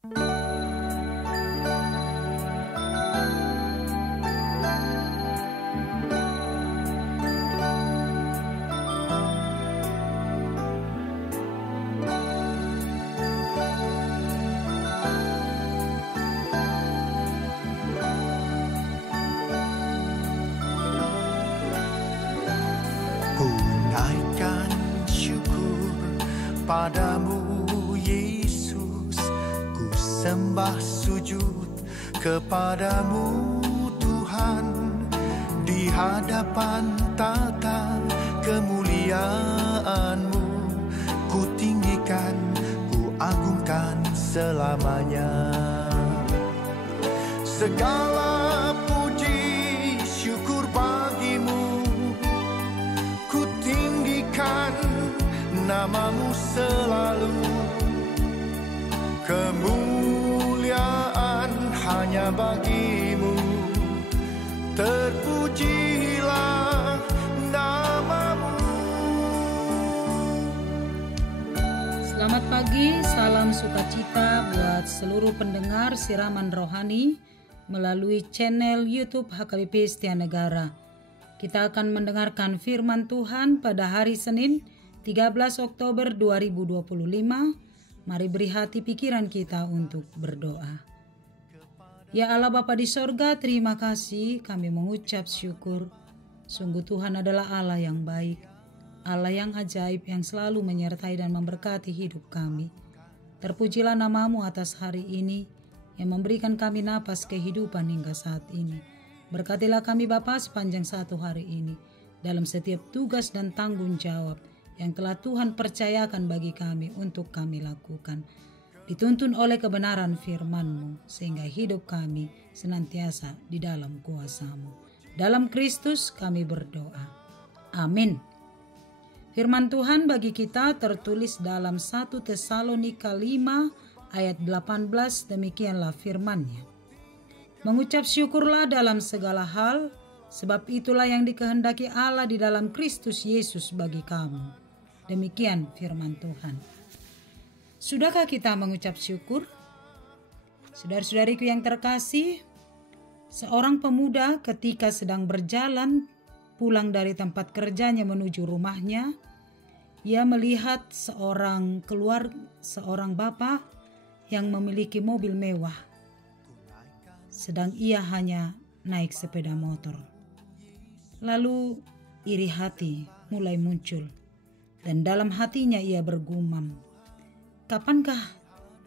Ku naikkan syukur padamu Yesus, ku sembah sujud kepadamu Tuhan, di hadapan tata kemuliaan-Mu, ku tinggikan, ku agungkan selamanya. Segala puji syukur bagimu, ku tinggikan namamu selalu. Kemuliaan hanya bagimu, terpujilah namamu. Selamat pagi, salam sukacita buat seluruh pendengar siraman rohani melalui channel YouTube HKBP Setia Negara. Kita akan mendengarkan firman Tuhan pada hari Senin 13 Oktober 2025. Mari beri hati pikiran kita untuk berdoa. Ya Allah Bapa di sorga, terima kasih, kami mengucap syukur. Sungguh Tuhan adalah Allah yang baik, Allah yang ajaib, yang selalu menyertai dan memberkati hidup kami. Terpujilah namamu atas hari ini, yang memberikan kami napas kehidupan hingga saat ini. Berkatilah kami Bapa sepanjang satu hari ini, dalam setiap tugas dan tanggung jawab yang telah Tuhan percayakan bagi kami untuk kami lakukan. Dituntun oleh kebenaran firman-Mu, sehingga hidup kami senantiasa di dalam kuasa-Mu. Dalam Kristus kami berdoa. Amin. Firman Tuhan bagi kita tertulis dalam 1 Tesalonika 5 ayat 18, demikianlah firman-Nya. Mengucap syukurlah dalam segala hal, sebab itulah yang dikehendaki Allah di dalam Kristus Yesus bagi kamu. Demikian firman Tuhan. Sudahkah kita mengucap syukur? Saudara-saudariku yang terkasih, seorang pemuda ketika sedang berjalan pulang dari tempat kerjanya menuju rumahnya, ia melihat seorang bapak yang memiliki mobil mewah, sedang ia hanya naik sepeda motor. Lalu iri hati mulai muncul, dan dalam hatinya ia bergumam, kapankah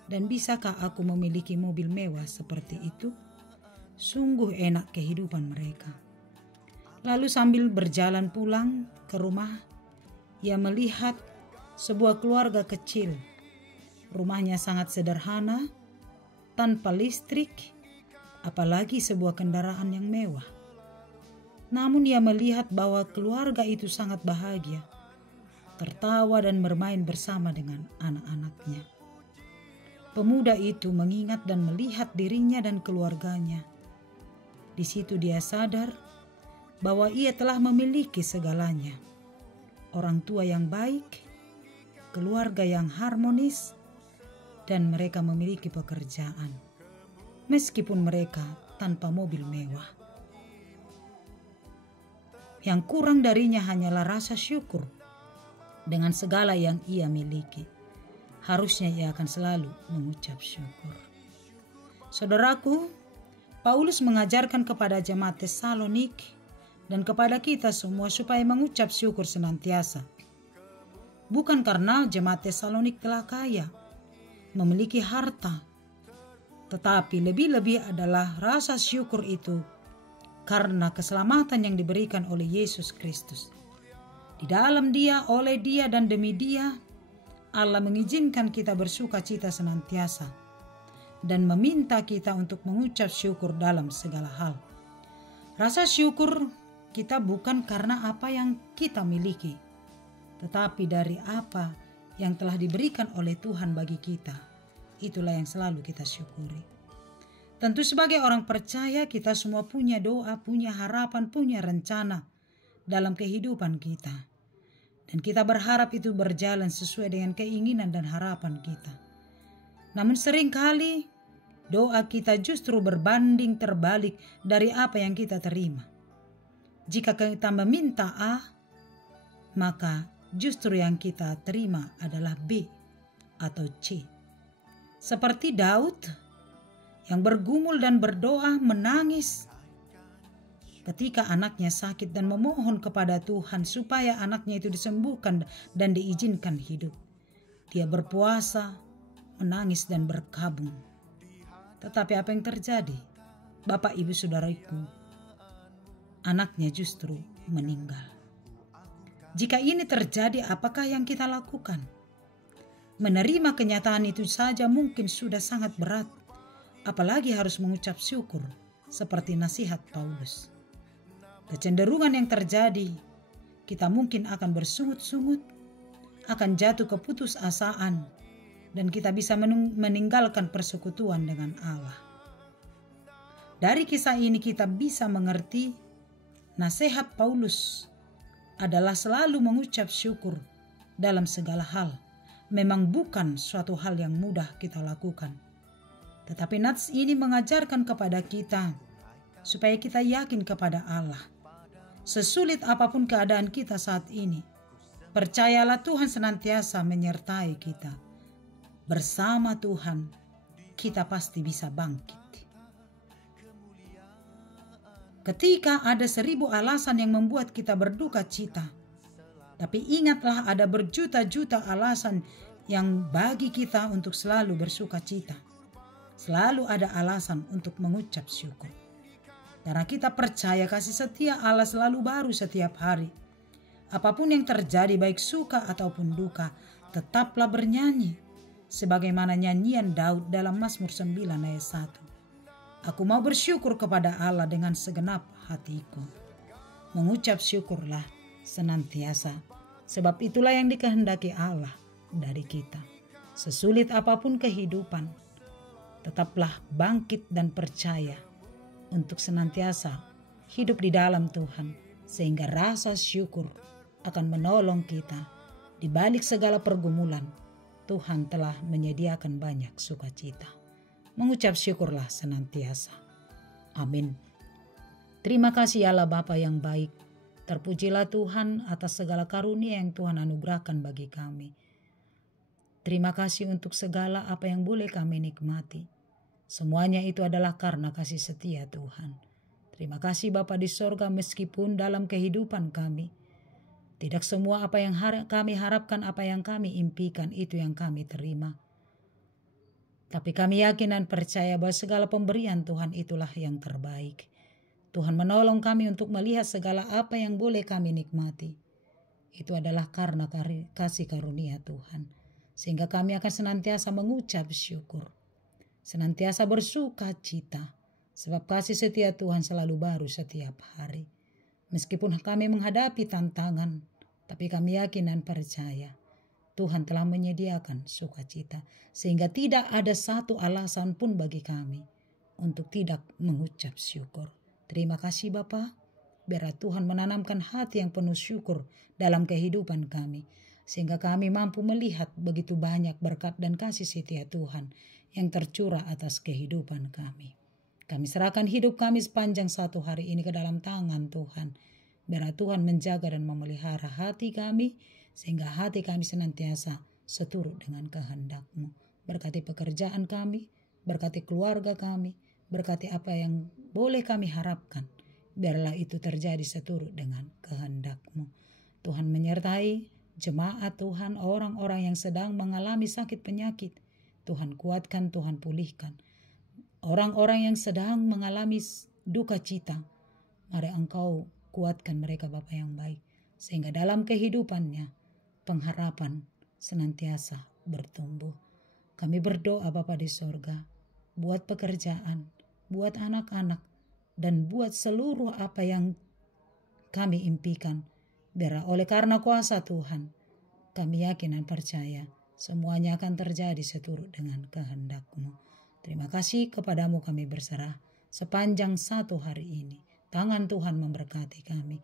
dan bisakah aku memiliki mobil mewah seperti itu? Sungguh enak kehidupan mereka. Lalu sambil berjalan pulang ke rumah, ia melihat sebuah keluarga kecil. Rumahnya sangat sederhana, tanpa listrik, apalagi sebuah kendaraan yang mewah. Namun ia melihat bahwa keluarga itu sangat bahagia, tertawa dan bermain bersama dengan anak-anaknya. Pemuda itu mengingat dan melihat dirinya dan keluarganya. Di situ dia sadar bahwa ia telah memiliki segalanya. Orang tua yang baik, keluarga yang harmonis, dan mereka memiliki pekerjaan, meskipun mereka tanpa mobil mewah. Yang kurang darinya hanyalah rasa syukur dengan segala yang ia miliki. Harusnya ia akan selalu mengucap syukur. Saudaraku, Paulus mengajarkan kepada jemaat Tesalonik dan kepada kita semua supaya mengucap syukur senantiasa. Bukan karena jemaat Tesalonik telah kaya, memiliki harta, tetapi lebih-lebih adalah rasa syukur itu karena keselamatan yang diberikan oleh Yesus Kristus. Di dalam Dia, oleh Dia, dan demi Dia, Allah mengizinkan kita bersuka cita senantiasa dan meminta kita untuk mengucap syukur dalam segala hal. Rasa syukur kita bukan karena apa yang kita miliki, tetapi dari apa yang telah diberikan oleh Tuhan bagi kita. Itulah yang selalu kita syukuri. Tentu sebagai orang percaya kita semua punya doa, punya harapan, punya rencana dalam kehidupan kita. Dan kita berharap itu berjalan sesuai dengan keinginan dan harapan kita. Namun seringkali doa kita justru berbanding terbalik dari apa yang kita terima. Jika kita meminta A, maka justru yang kita terima adalah B atau C. Seperti Daud yang bergumul dan berdoa menangis ketika anaknya sakit dan memohon kepada Tuhan supaya anaknya itu disembuhkan dan diizinkan hidup. Dia berpuasa, menangis dan berkabung. Tetapi apa yang terjadi? Bapak, Ibu, Saudaraku, anaknya justru meninggal. Jika ini terjadi, apakah yang kita lakukan? Menerima kenyataan itu saja mungkin sudah sangat berat, apalagi harus mengucap syukur seperti nasihat Paulus. Kecenderungan yang terjadi, kita mungkin akan bersungut-sungut, akan jatuh keputusasaan, dan kita bisa meninggalkan persekutuan dengan Allah. Dari kisah ini kita bisa mengerti nasihat Paulus adalah selalu mengucap syukur dalam segala hal. Memang bukan suatu hal yang mudah kita lakukan. Tetapi nats ini mengajarkan kepada kita supaya kita yakin kepada Allah. Sesulit apapun keadaan kita saat ini, percayalah Tuhan senantiasa menyertai kita. Bersama Tuhan, kita pasti bisa bangkit. Ketika ada 1000 alasan yang membuat kita berduka cita, tapi ingatlah ada berjuta-juta alasan yang bagi kita untuk selalu bersuka cita. Selalu ada alasan untuk mengucap syukur. Karena kita percaya kasih setia Allah selalu baru setiap hari. Apapun yang terjadi baik suka ataupun duka, tetaplah bernyanyi. Sebagaimana nyanyian Daud dalam Mazmur 9 ayat 1. Aku mau bersyukur kepada Allah dengan segenap hatiku. Mengucap syukurlah senantiasa, sebab itulah yang dikehendaki Allah dari kita. Sesulit apapun kehidupan, tetaplah bangkit dan percaya untuk senantiasa hidup di dalam Tuhan, sehingga rasa syukur akan menolong kita. Di balik segala pergumulan, Tuhan telah menyediakan banyak sukacita. Mengucap syukurlah senantiasa. Amin. Terima kasih Allah Bapa yang baik. Terpujilah Tuhan atas segala karunia yang Tuhan anugerahkan bagi kami. Terima kasih untuk segala apa yang boleh kami nikmati. Semuanya itu adalah karena kasih setia Tuhan. Terima kasih Bapa di sorga, meskipun dalam kehidupan kami, tidak semua apa yang kami harapkan, apa yang kami impikan, itu yang kami terima. Tapi kami yakin dan percaya bahwa segala pemberian Tuhan itulah yang terbaik. Tuhan menolong kami untuk melihat segala apa yang boleh kami nikmati. Itu adalah karena kasih karunia Tuhan. Sehingga kami akan senantiasa mengucap syukur. Senantiasa bersuka cita. Sebab kasih setia Tuhan selalu baru setiap hari. Meskipun kami menghadapi tantangan, tapi kami yakin dan percaya Tuhan telah menyediakan sukacita. Sehingga tidak ada satu alasan pun bagi kami untuk tidak mengucap syukur. Terima kasih Bapa. Biar Tuhan menanamkan hati yang penuh syukur dalam kehidupan kami. Sehingga kami mampu melihat begitu banyak berkat dan kasih setia Tuhan yang tercurah atas kehidupan kami. Kami serahkan hidup kami sepanjang satu hari ini ke dalam tangan Tuhan. Biar Tuhan menjaga dan memelihara hati kami, sehingga hati kami senantiasa seturut dengan kehendak-Mu. Berkati pekerjaan kami, berkati keluarga kami, berkati apa yang boleh kami harapkan. Biarlah itu terjadi seturut dengan kehendak-Mu. Tuhan menyertai jemaat Tuhan, orang-orang yang sedang mengalami sakit penyakit. Tuhan kuatkan, Tuhan pulihkan. Orang-orang yang sedang mengalami duka cita, mari Engkau kuatkan mereka Bapa yang baik. Sehingga dalam kehidupannya, pengharapan senantiasa bertumbuh. Kami berdoa Bapa di sorga, buat pekerjaan, buat anak-anak, dan buat seluruh apa yang kami impikan. Biar oleh karena kuasa Tuhan, kami yakin dan percaya semuanya akan terjadi seturut dengan kehendak-Mu. Terima kasih kepadamu kami berserah sepanjang satu hari ini. Tangan Tuhan memberkati kami.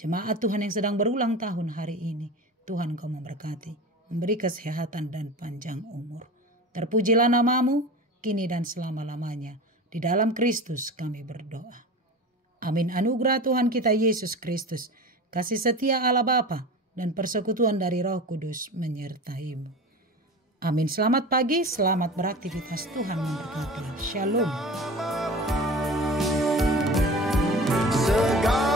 Jemaat Tuhan yang sedang berulang tahun hari ini, Tuhan Kau memberkati, memberi kesehatan dan panjang umur. Terpujilah namamu, kini dan selama-lamanya. Di dalam Kristus kami berdoa. Amin. Anugerah Tuhan kita Yesus Kristus, kasih setia Allah Bapa, dan persekutuan dari Roh Kudus menyertaimu. Amin. Selamat pagi, selamat beraktivitas. Tuhan memberkati. Shalom. segala